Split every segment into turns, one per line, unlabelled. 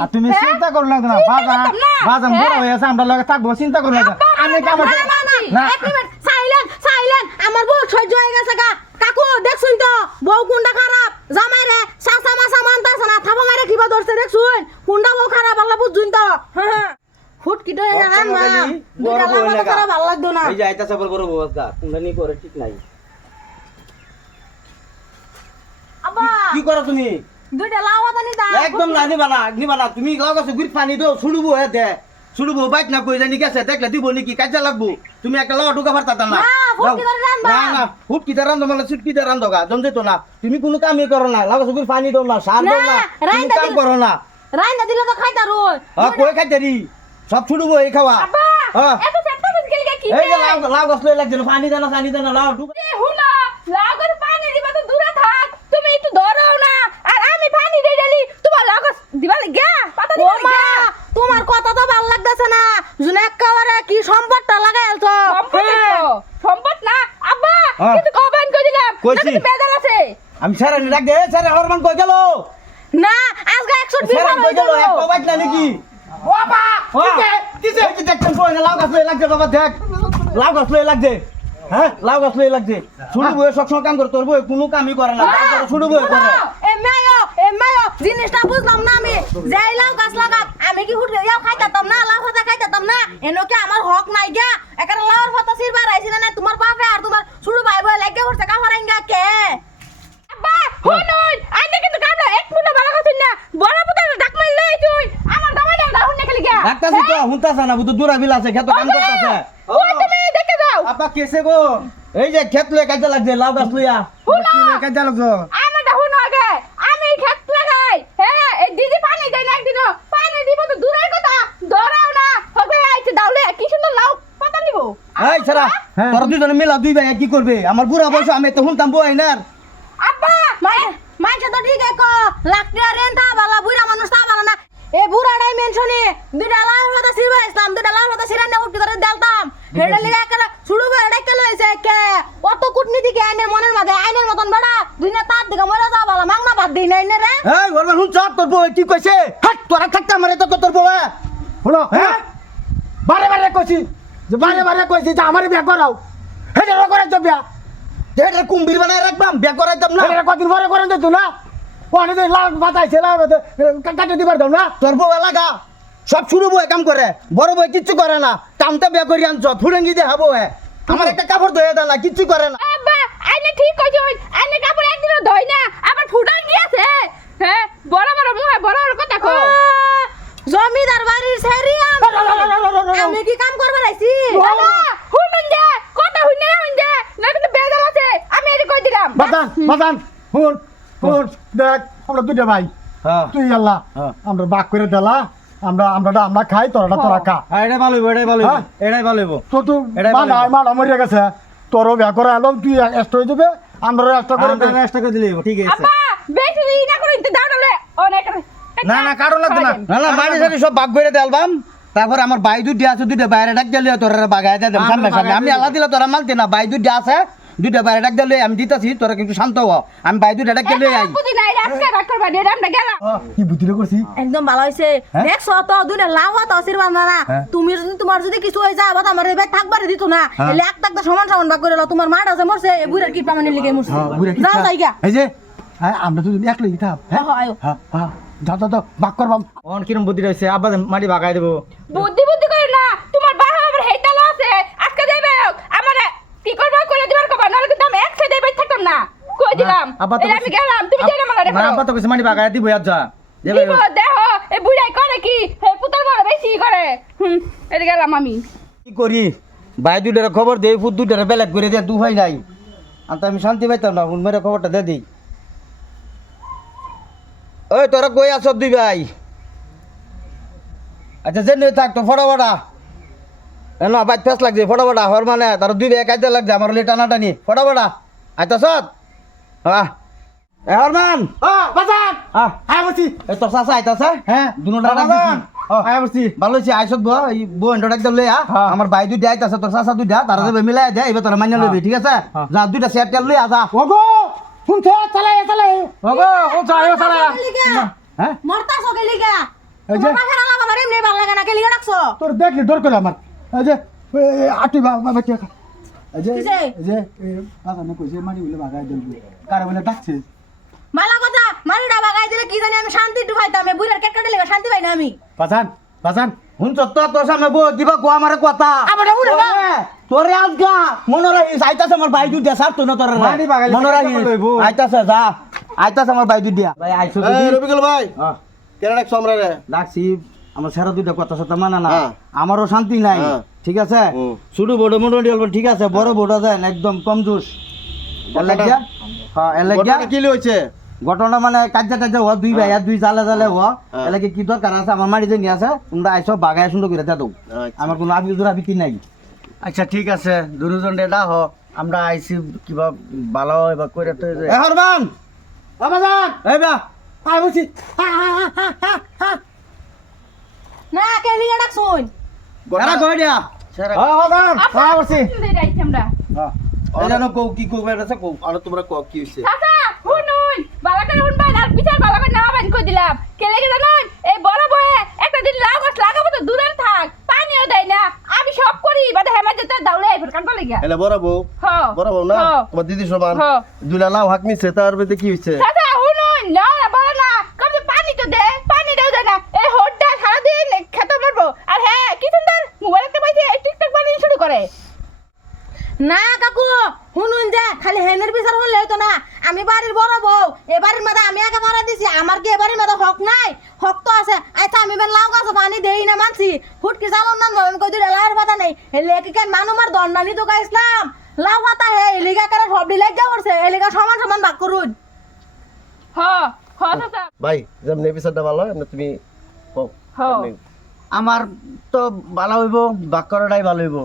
আর তুমি
হ্যাঁ?
চিন্তা করো না না
চিন্তা
বাজান বড়
হ্যাঁ?
হয়ে আছে আমরা লগে থাকব চিন্তা করো না। আমি কাম
না, না, না,
না।
এক মিনিট, silent, silent, আমার বউ সহ্য হয়ে গেছে গা। কাকু দেখছুন তো বউ কোনটা খারাপ? জামাই রে সাসা মাসা মানতাছে না থাপা মারে কিবা ধরছে দেখছুন? কোনটা বউ খারাপ আল্লাহ বুঝছুন তো। হ্যাঁ ফুটকিট হয়ে গেল না দুটা লাগা করা ভালো লাগতো না।
এই যে আইতাছে বড় বড় অবস্থা তোমরা নি করে ঠিক নাই।
আব্বা।
কি করো তুমি?
দুইটা দা
একদম না নিবা না নিবা না তুমি লাও গাছে গুড় পানি দাও ছুড়বো হে দে। ছুড়বো না কই জানি গেছে দেখলে দিব নাকি কাজে লাগবো। তুমি একটা লাও ঢুকা পারতা না
না।
না না রান্ধো মানে ছুটকি ধরে রান্ধো গা জম যেত না। তুমি কোনো কামই করো না লাও গাছে গুড় পানি দাও না সার দাও
না,
না তুমি কাম করো না।
রাইন্দা দিলে তো খাইতা রোজ
হ্যাঁ কই খাইতারি সব ছুড়বো এই খাওয়া। হ্যাঁ।
কে কি
এই লাউ গাছ লই লাগছে পানি দেনা পানি দেনা লাউ ঢুকা
এ হুনা লাগর পানি দিবা তো দূরে থাক তুমি একটু ধরো না আর আমি পানি দিয়ে দিলি তোমার লাগস দিবা লাগা পাতা দিবা লাগা তোমার কথা তো লাগতেছে না? জুনে একেবারে কি সম্পদটা লাগাইলছো সম্পদ না? আব্বা
হ্যাঁ।
কিন্তু কবান কই দিলাম?
কইছি।
বেজাল আছে।
আমি স্যার ডাক দে স্যার হরমান কই গেল?
না আজকে 120
স্যার কই গেল? এক কবাইত না নাকি?
বাবা
কি কি দেখছেন কই না লাউ গাছ লাগছে বাবা দেখ। লাউ গাছ লাগছে। হ্যাঁ? লাউ গাছ লই লাগছে। শুরু বই সবসময় কাম করে তোর বই কোনো কামই করে না। শুরু বই করে।
এ মায়ো জিনিসটা বুঝলাম না আমি। যাই লাউ গাছ লাগাত আমি কি হুটে যাও খাইতাম না? লাউ পাতা খাইতাম না? এনো কি আমার হক নাই গা একারে লাউর পাতা সিরবার আইছিল না? তোমার বাপে আর তোমার শুরু ভাই বই লাগে পড়ছে কাফারাঙ্গা কে? আব্বা হুনুন আইনে কিন্তু কামলা এক ফুটা ভালো কথা না বড় পুতা ডাক মাইল লই তুই। আমার দামাই না দাহুন না খালি গা
ডাক্তার তো হুনতাছে না বুঝো দূরা বিল আছে খেত কাম করতেছে।
ওই তুমি দেখে যাও
আপা কেসে গো? এই যে খেত লই কাজে লাগছে লাউ গাছ লইয়া।
হুনা
কাজে লাগছো?
আমার দেখুন আগে। আমি খেত লাগাই হ্যাঁ এই দিদি পানি দেয় না একদিনও। পানি দিব তো দূরের কথা। ধরাও না। হবে আইছে দাউলে কি সুন্দর লাউ পাতা দিব।
এই ছাড়া
হ্যাঁ।
তোরা দুজনে মিলা দুই ভাই কি করবে। আমার বুড়া বয়স আমি তো হুনতাম বই না
আব্বা মাইছে তো ঠিক আছে লাকড়িয়া রেন্টা বালা বুড়া মানুষ তা বালা না। এ বুড়াটাই মেনশনে দুইটা লাল পাতা সিরবা ইসলাম দুইটা লাল পাতা সিরা উঠতে ধরে দেলতাম। হেডে লিগা একটা শুরু করে ডাকে লইছে কে অত আইনের মনের মাঝে? আইনের মতন বড়া। দুইটা তার দিকে মরে যা বালা। মাংনা বাদ দেই নাই রে।
এই ওরমান হুন চট তোর বই কি কইছে? হাট তোরা থাকতে আমারে তো তোর বউ
শুনো হ্যাঁ? বারে বারে কইছি যে বারে বারে কইছি যে আমারে বিয়া করাও। হেটা করে তো বিয়া?
এটা কুম্ভীর বানায় রাখবাম বিয়া করাইতাম না?
পরে না? ওখানে তো লাল বাতাইছে লাল কাটে দিবার দাও না?
তোর বউ এলাকা সব শুরু বই কাম করে। বড় বই কিচ্ছু করে না। কামটা বিয়া করি আনছ ফুরেঙ্গি দিয়ে হাবো হ্যাঁ আমার একটা কাপড় ধুয়ে দেয় না কিচ্ছু করে না।
আব্বা আইনে ঠিক কইছুন আইনে কাপড় একদিনও ধই না আবার ফুটান গিয়েছে হ্যাঁ বড় বড় মুহে বড় বড় কথা কো জমিদার বাড়ির সেরি আমি। কি কাম করবার আইছি হুনুন যে কথা হুনে হুন যে না কিন্তু বেজাল আছে আমি এর কই দিলাম।
বাদান বাদান হুন হুন দেখ আমরা দুইটা ভাই।
হ্যাঁ।
তুই আল্লাহ
হ্যাঁ।
আমরা বাক করে দিলা। আমরা আমরা আমরা খাই তোরা তোরা খা।
এটাই ভালো এটাই ভালো
হ্যাঁ।
এটাই ভালো
তো
এটাই
মানা। মানা মরে গেছে। তোরও বিয়া করে এলাম তুই এক্সট্রা হয়ে যাবে আমরা এক্সট্রা করে দেব।
রেস্ট করে দিলে ঠিক আছে।
বেশি ই না করে অনেক
না না কারণ লাগবে না। না না বাড়ি সারি সব ভাগ করে দেলবাম তারপর আমার বাই দুটি আছে দুইটা বাইরে ডাক দিলে তোরা বাগায় দেয় সামনে সামনে। আমি
দিই।
আল্লাহ দিলে তোরা মানতে না বাই দুটি আছে দুইটা বাইরে ডাক দিলে আমি দিতাছি তোরা কিন্তু শান্ত হ। আমি বাই দুইটা ডাক দিলে আই।
আজকে ভাগ করবা দিয়ে আমরা গেলাম।
কি বুদ্ধিটা করছি?
একদম ভালো হয়েছে
হ্যাঁ?
দেখছ তো দুইটা লাভ তো আশীর্বাদ না না।
হ্যাঁ।
তুমি যদি তোমার যদি কিছু হয়ে যায় আবার আমার এবার থাকবারে দিত না।
হ্যাঁ।
এক টাক সমান সমান ভাগ করে তোমার মাটা আছে মরছে এই বুড়ার কি প্রমাণে লিগে মরছে?
হ্যাঁ, বুড়া কি
যাও যাইগা
এই যে হ্যাঁ, আমরা তো এক লই থাম হ্যাঁ?
হ্যাঁ, আয়ো।
হ্যাঁ হ্যাঁ। যাও যাও যাও বাক করবাম
অন কিরম বুদ্ধি আব্বা মাটি বাগাই দেবো।
বুদ্ধি বুদ্ধি করে না। তোমার বাবা আছে। আজকে যাইবে আমার কি করবা করে দিবার কবা? নাহলে কিন্তু আমি এক সাইডে থাকতাম না। কই দিলাম?
আব্বা
আমি গেলাম তুমি যাই না,
আব্বা তো কইছে মাটি বাগাই দিব আর যা।
দিব দেহ এই বুড়াই করে কি? হে পুতার বড় বেশি করে। হুম এটা গেলাম আমি।
কি করি? ভাই দুটার খবর দেই ফুট দুটার বেলেগ করে দিয়ে দু ভাই নাই। আর আমি শান্তি পাইতাম না উন্মের খবরটা দে দিই। ওই তোরা কই আছ দুই ভাই? আচ্ছা নিয়ে থাক তো ফটো ফটা না বাইক ফেস লাগছে ফটো ফটা হর মানে তার দুই ভাই কাজে লাগছে আমার টানা টানি ফটো ফটা আচ্ছা সত হ্যাঁ এ হরমান।
আহ বাজার
আহ।
হ্যাঁ বলছি
এই তোর চাচা আইতাছে?
হ্যাঁ।
দুনোটা ডাক
বাজান।
দিছি। ও।
হ্যাঁ বলছি
ভালো হয়েছে আইসত গো এই বউ এন্ডো একদম লইয়া
হ্যাঁ।
আমার ভাই দুইটা আইতাছে তোর চাচা দুইটা। তারা যাবে মিলাই দে এবার তোরা মান্য লইবি ঠিক আছে?
হ্যাঁ।
যা দুইটা সেট তেল লইয়া যা।
ওগো শুনছো? চালাই চালাই। ওগো ও চালাই চালাই হ্যাঁ?
মরতা সকে লিগা।
এই যে।
তোমার বাপের আলাপ আমার এমনি ভালো লাগে না কে লিগে ডাকছো?
তোর দেখলি দর করে আমার। এই যে আটি বাবা বাবা
মালা কথা মারিটা বাগাই দিলে কি জানি আমি শান্তি একটু পাইতাম বুড়ার কেক কাটলে শান্তি পাই না আমি
বাজান বাজান
শুনছ তো তোর সামনে বউ কিবা কোয়া আমার কথা
আমার উড়ে না
তোরে আজগা মনে রাখিস আইতাছে আমার বাইদু দিয়া সার তো না তোর
মানি
মনে
কেটে লইবো।
আইতাছে যা আইতাছে আমার বাইদু দিয়া ভাই আইছো
রবিকুল ভাই
হ্যাঁ
কেন ডাকছো আমরা রে
ডাকছি আমার সেরা দুইটা কথা সাথে মানা না।
হ্যাঁ।
আমারও শান্তি নাই
হ্যাঁ।
ঠিক আছে। শুধু বড় মোটামুটি অল্প ঠিক আছে বড় বড় যায় একদম কম জুস এলাকা? হ্যাঁ
কি হয়েছে
ঘটনা মানে কাজে কাজে হওয়া দুই ভাই দুই জালে জালে হওয়া। এলাকে কি দরকার আছে? আমার মাটিতে নিয়ে আছে তোমরা আইসো বাগায় সুন্দর করে দাও।
আচ্ছা।
আমার কোনো আবিদুর আবিতি নাই। আচ্ছা ঠিক আছে দুজন ডাহ আমরা আইসি কিবা ভালো এবার করে তো
হরমান!
বাজান
এই বা!
আই বলছি।
না কে লিগে ডাকছুন
সারা কই দিয়া সারা।
হ্যাঁ বাজান হ্যাঁ বলছি
এই জানো কও কি কও বেড়াছে কও
আর তোমরা ক কি হয়েছে
চাচা শুনুন বাবা করে শুনবা আর বিচার বাবা করে নেওয়া বান করে দিলাম। কেলে কি জানুন এই বড় বয়ে একটা দিন লাউ গাছ লাগাবো তো দূরে থাক। পানিও দেয় না। আমি সব করি বাদে হেমা যেতে দাউলে এবার কান্তা লেগে
এলে বড় বউ।
হ
বড় বউ না। তোমার দিদি সমান।
হ্যাঁ।
দুলা লাউ হাক নিছে তার মধ্যে কি হয়েছে
চাচা শুনুন না কবে পানি তো দে পানি দেও দেয় না এই হোটটা সারাদিন খেতে মারবো আর হ্যাঁ কি সুন্দর মোবাইল একটা পাইছে টিকটক বানিয়ে শুরু করে
না কাকু শুনুন যে খালি হেনের বিচার হলে হইতো না আমি বাড়ির বড় বউ এ বাড়ির মাথা আমি আগে মারা দিছি আমার কি এবারের মাথা হক নাই হক তো আছে আচ্ছা আমি বেন লাউ গাছ পানি দেই না মানছি ফুটকি চালন না আমি কই দিলে লাউর পাতা নেই এলে কি কেন মানু মার দণ্ডানি তো ইসলাম লাউ পাতা হে এলিগা করে সব ডিলাই যা করছে? এলিগা সমান সমান ভাগ করুন।
হ হ চাচা
ভাই যেমন ভালো এমনি তুমি
হ্যাঁ।
আমার তো ভালো হইব করাটাই ভালো হইব।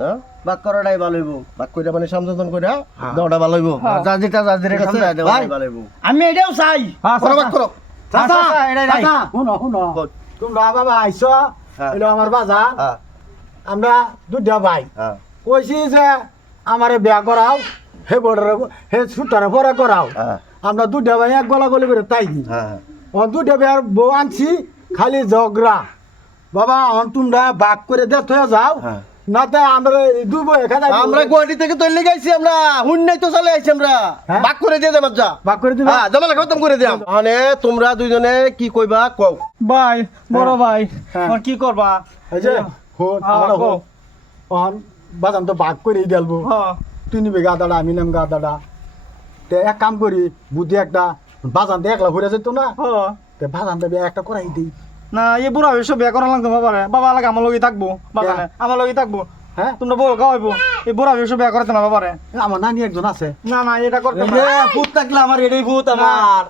হ্যাঁ?
বাক করাটাই ভালো হইব।
বাক কইরা মানে সমঝোতন কইরা দাওটা ভালো হইব।
যা যেটা যা যেটা
ঠিক আছে?
সমঝাই দেওয়া
ভাই।
ভালো হইব। আমি এটাও চাই।
করো বাক করো।
চাচা
এটাই
চাচা। শুনো শুনো। তোমরা বাবা আইছো
হ্যাঁ।
এটা আমার বাজার।
হ্যাঁ।
আমরা দুটা ভাই।
হ্যাঁ।
কইছি যে আমারে বিয়া করাও হে বড়রে হে ছুটারে পরে করাও।
হ্যাঁ।
আমরা দুটা ভাই এক গলা গলি করে তাই দি
হ্যাঁ
ও দুটা বিয়ার বউ আনছি খালি ঝগড়া। বাবা অন তোমরা বাক করে দে থয়ে যাও।
হ্যাঁ।
নাতে আমরা বউ এখানে
আমরা গুয়াহাটি থেকে তৈরি গাইছি আমরা হুন নাই তো চলে আইছি আমরা।
হ্যাঁ?
বাক করে দিয়ে দেব যা
বাক করে দিবা?
হ্যাঁ জমা খতম করে দিলাম। মানে তোমরা দুইজনে কি কইবা কও।
ভাই বড় ভাই
হ্যাঁ।
কি করবা?
এই যে
হ্যাঁ,
আমরা। অন বাজান তো বাক করে দেলবো তুই নিবি গাদাটা আমি নাম গা গাদাটা তে এক কাম করি বুদ্ধি একটা বাজান তো একলা ঘুরে যেত না? তে বাজান তো একটা করাই দিই।
না এই বুড়া হয়েছে বিয়া করা লাগতো বাবারে বাবা লাগে আমার লগে থাকব বাগানে। আমার লগে থাকব।
হ্যাঁ
তোমরা বউ গাওয়াইবো এই বুড়া হয়েছে বিয়া করতে না বাবারে
আমার নানি একজন আছে।
না না এটা করতে
ভূত থাকলে আমার এটাই ভূত আমার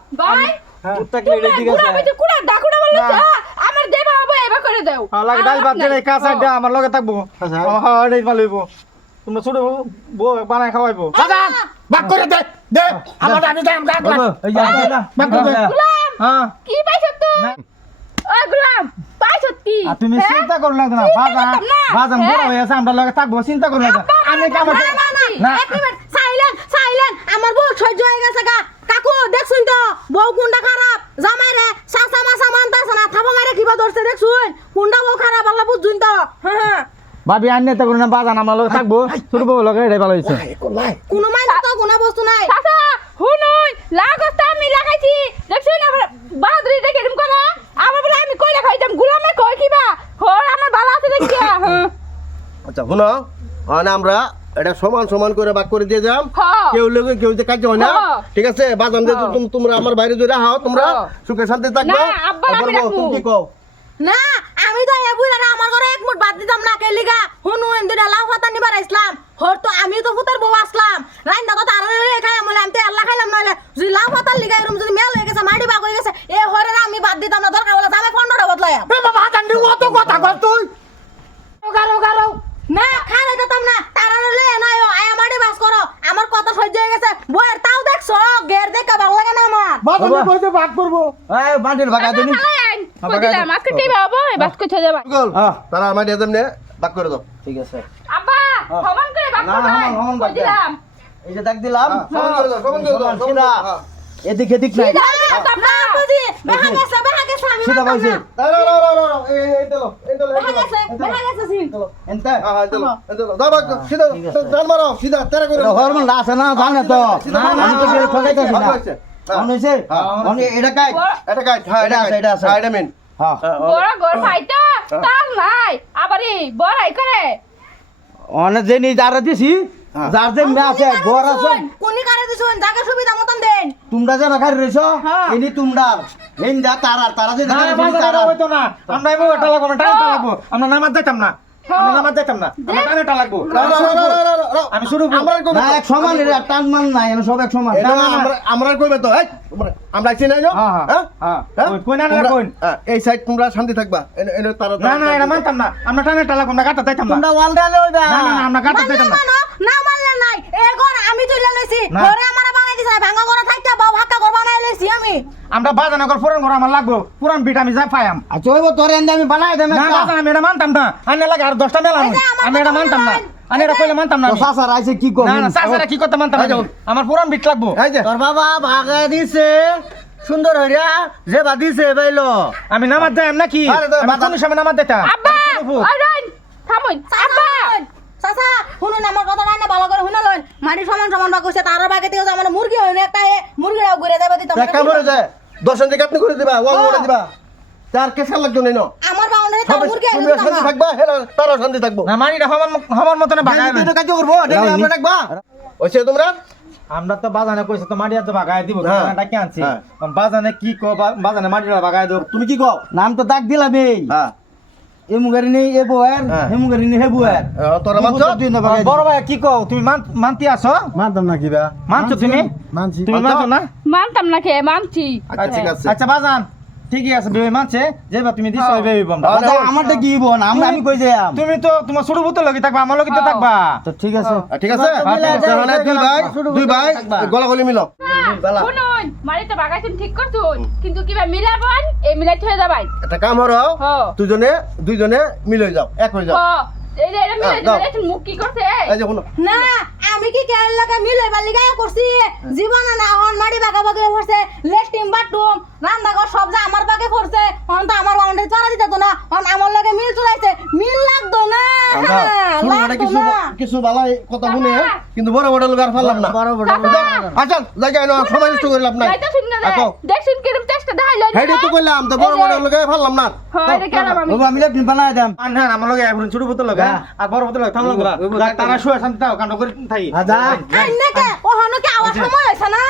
হ্যাঁ
ভূত থাকলে এটাই ঠিক আছে
দাও।
হ্যাঁ, লাগে ডাল ভাত দিলে কাঁচা এটা আমার লগে থাকব।
আচ্ছা।
হ্যাঁ, হ্যাঁ এটাই হইবো তোমরা ছোট বউ বানায় খাওয়াইবো।
বাজান বাক করে দে দে। আমার আমি যাই আমরা
এই যে আছে না,
বাক করে দে।
গুলাম
হ্যাঁ।
কি পাইছ তুই ওই গুলাম পাইছ কি
তুমি
হ্যাঁ?
চিন্তা করো না বাজান বুড়া
হ্যাঁ।
হয়ে আছে আমরা লগে থাকব চিন্তা করো না। আমি কাম
না না না
না।
এক মিনিট সাইলেন্ট সাইলেন্ট আমার বউ সহ্য হয়ে গেছে গা। কাকু দেখছুন তো বউ কোনটা খারাপ? জামাই রে সাসা মাসা মানতাছে না থাপা মারে কিবা ধরছে দেখছুন? কোনটা বউ খারাপ আল্লাহ বুঝছুন তো। হ্যাঁ হ্যাঁ
ভাবি আনি তো করো না বাজান আমার লগে থাকব। ছোট বউ লগে এটাই ভালো হয়েছে
কোনো মাইন তো কোনো বস্তু নাই।
চাচা হুনুই লাগস্তা আমি লাগাইছি। দেখছিস না বাহাদুরি দেখে এরকম করে। আমার বলে আমি কইলা খাইতাম গুলামে কই কিবা? হোর আমার ভালো আছে দেখি হ্যাঁ।
আচ্ছা শুনো। মানে আমরা এটা সমান সমান করে বাক করে দিয়ে যাম। কেউ লোকে কেউ যে কাজ হয় না। ঠিক আছে? বাজান দিয়ে
হ্যাঁ।
তুমি- তোমরা আমার বাইরে ধরে হাও তোমরা। সুখে শান্তি থাকবে।
না,
কে
লিগা হুনু দুটা লাউ পাতা নিবার আসলাম হর তো আমি তো ফুতের বউ আসলাম। রাইন দাদা তার খাই আমলে আমি তো আল্লাহ খাইলাম নাহলে যদি লাউ পাতার লিগা এরম যদি মেল হয়ে গেছে মাটি বাগ হয়ে গেছে এ হরে আমি বাদ দিতাম না দরকার হলে আমি পনেরোটা বদলাইম
এ বাবা জানি অত কথা কর তুই। গারো গারো
না খালে যেতাম না তারা লয়ে নাই আয়া মাটি বাস করো আমার কথা সহ্য হয়ে গেছে। বইয়ের তাও দেখছ গের দেখা ভালো লাগে না আমার।
বাজান কইতে বাক করব
এই বান্ডিল ভাগা দিনি
কই দিলাম আজকে কি বাবা বাস কই যাবা।
তারা আমার দিয়ে দেমনে। বাক করে দাও
ঠিক আছে
আব্বা সমান করে বাস
না,
কই
বাদ দে।
দিলাম
এই যে দেখ দিলাম
হ্যাঁ, সমান করে দাও, সমান করে দাও,
সিধা।
হ্যাঁ।
এদিক এদিক নাই
না বুঝি বেহা গেছে বেহা গেছে আমি
সিধা
দাও, দাও, দাও, দাও, দাও, এই, এই, দিলো, এই দিলো, এই
গেছে
এই
গেছে সিন
এনতে
হ্যাঁ, হ্যাঁ, দিলো, দাও, দাও, সিধা, টান মারো, সিধা, তেরা করে।
হরমোন আছে না জানে তো আমি তো
সিধা,
বের ঠকাইতেছি না
হ্যাঁ,
মনে হইছে
হ্যাঁ,
মনে এটা কাই
এটা গাইড, হ্যাঁ,
এটা আছে, এটা আছে।
হ্যাঁ, এটা মেন।
হ্যাঁ
হ্যাঁ,
বড় ঘর ভাইটা তার নাই আবার এই বড়াই করে
অনেক জেনি যারা দিছি যার যে আছে ঘর আছে
কোনি কারে দিছুন জায়গা সুবিধা মতন দেন
তোমরা যে রইছো
হ্যাঁ।
হেন যা তারা তারা যে
না
দেখা
বাজার
তারা
হইতো না আমরা এমন একটা লাগবো না আমরা নামাজ যাইতাম না আমরা নামাজ যাইতাম না আমরা লাগবো
দাও, দাও, দাও।
আমি শুরু।
আমরা
না। এক সমান এর টান মান নাই এনে সব এক সমান
না, না, না।
আমরা- আমরা কইবে তো, এই, আমরা- আমরা আইছি নাই,
হ্যাঁ, হ্যাঁ,
হ্যাঁ?
হ্যাঁ।
হ্যাঁ?
না, না, কই।
হ্যাঁ, এই সাইড তোমরা শান্তি থাকবা এনে- তারা-
না না এটা মানতাম না আমরা টানেটা লাগবো আমরা কাটা যাইতাম না
তোমরা ওয়াল
না না না আমরা কাটা যাইতাম না
না মানলে নাই এ ঘর আমি তুইলা লইছি ঘরে আমার বানাই দিছে ভাঙা ঘরে থাকতে বাও ভাক্কা ঘর বানাই লইছি আমি?
আমরা বাজার নগর পুরান ঘর আমার লাগবো। পুরান বিট আমি যাই পাইম
আচ্ছা ওইব তোর এনে আমি বানাই দেম
না আমি এটা মানতাম না। আনে লাগে আর দশটা মেলা আমি এটা মানতাম না। আমি এটা কইলে মানতাম না
সাসার আইছে কি কর
না না চাচারা কি করতে মানতাম না আমার পুরান বিট লাগবো।
তোর বাবা ভাগা দিছে। সুন্দর হইরা যে বা দিছে বাইলো।
আমি নামাজ যাই নাকি?
আরে
আমি কোন সময় নামাজ দিতাম।
আব্বা ওই রইন। থামুন। আব্বা!
চাচা শুনুন আমার কথা নাই না ভালো করে শুনে লইন। মাটি সমান সমান ভাগ কইছে তার বাগে থেকে আমার মুরগি হইনি একটা মুরগিরাও ঘুরে দিতাম
এক কাম করে যায়, দর্শন দিকে আপনি করে দিবা, ওয়াল করে দিবা। তার লাগতো নাই?
আমার বাউন্ডারি তার মুরগি
শান্তি থাকবা, হেরা- তারাও শান্তি থাকব।
না বাগায়
তো কাজ করব, আমরা ডাকবা। হইছে তোমরা?
আমরা তো বাজানে কইছে তো মাটিয়া তো বাগায় দিব
হ্যাঁ।
ডাকে আনছি
হ্যাঁ।
বাজানে কি কো বাজানে মাটিটা বাগায় দেব
তুমি কি কও?
নাম তো দাগ দিলাম এই
হ্যাঁ।
এ মুগারি নেই এ বয়ার
হ্যাঁ।
হে বয়ার।
আহ, তোরা মানছ?
দুই
বড় ভাই কি কও? তুমি মান মানতি আছো?
মানতাম না কি বা
মানছো। তুমি?
মানছি।
তুমি মানছো না?
মানতাম না কে? মানছি।
আচ্ছা, ঠিক আছে।
আচ্ছা বাজান। ঠিকই আছে বেবি মানছে। যেবা তুমি দিছো
হ্যাঁ।
বেবি বম
আচ্ছা, আমারটা কি বোন আমরা আমি কই যাম
তুমি তো তোমার ছোট বুতো লাগি থাকবা আমার লগি তো
হ্যাঁ।
থাকবা।
তো ঠিক আছে।
ঠিক আছে?
মিলাই
তাহলে দুই ভাই, দুই ভাই,
থাকবা।
গলাগলি মিলো।
বেলা।
শুনুন মারিতে বাগাইছেন ঠিক করছুন? কিন্তু কিবা মিলাবন? এই মিলাই থয়ে যাবাই।
একটা কাম হলো,
হ।
দুজনে দুইজনে মিলে যাও এক হয়ে যাও।
হ এই যে এটা মিলাই
দাও।
দিবেন মুখ কি করছে?
এই। যে শুনো
না আমি কি কেন লাগে মিলে বালি করছি? জীবনে না হন মাটি বাগা বাগে পড়ছে। লেট্রিন বাথরুম রান্না সব যা আমার বাগে পড়ছে। হন তো আমার বাউন্ডারি চড়া দিতে তো না। হন আমার লাগে মিল চলাইছে মিল লাগতো না। লাগতো
কিছু বালাই কথা শুনে কিন্তু বড় বড় লোক আর পারলাম না।
বড় বড়
আচ্ছা জায়গায় সময় নষ্ট করলাম না।
দেখছুন দেখাইলো
হেডি তো করলাম তো বড় বড় লোক পারলাম না।
হ্যাঁ আমি।
বাবা মিলে বানাই দেম।
আন হ্যাঁ আমার লগে এখন ছোট বুতো লগা
হ্যাঁ।
আর বড় বুতো লগা থামলো তারা শুয়ে শান্তি থাও কাণ্ড করে থাই
আদা
আই নাকে। ও হন কি আওয়াজ সময় হইছে না?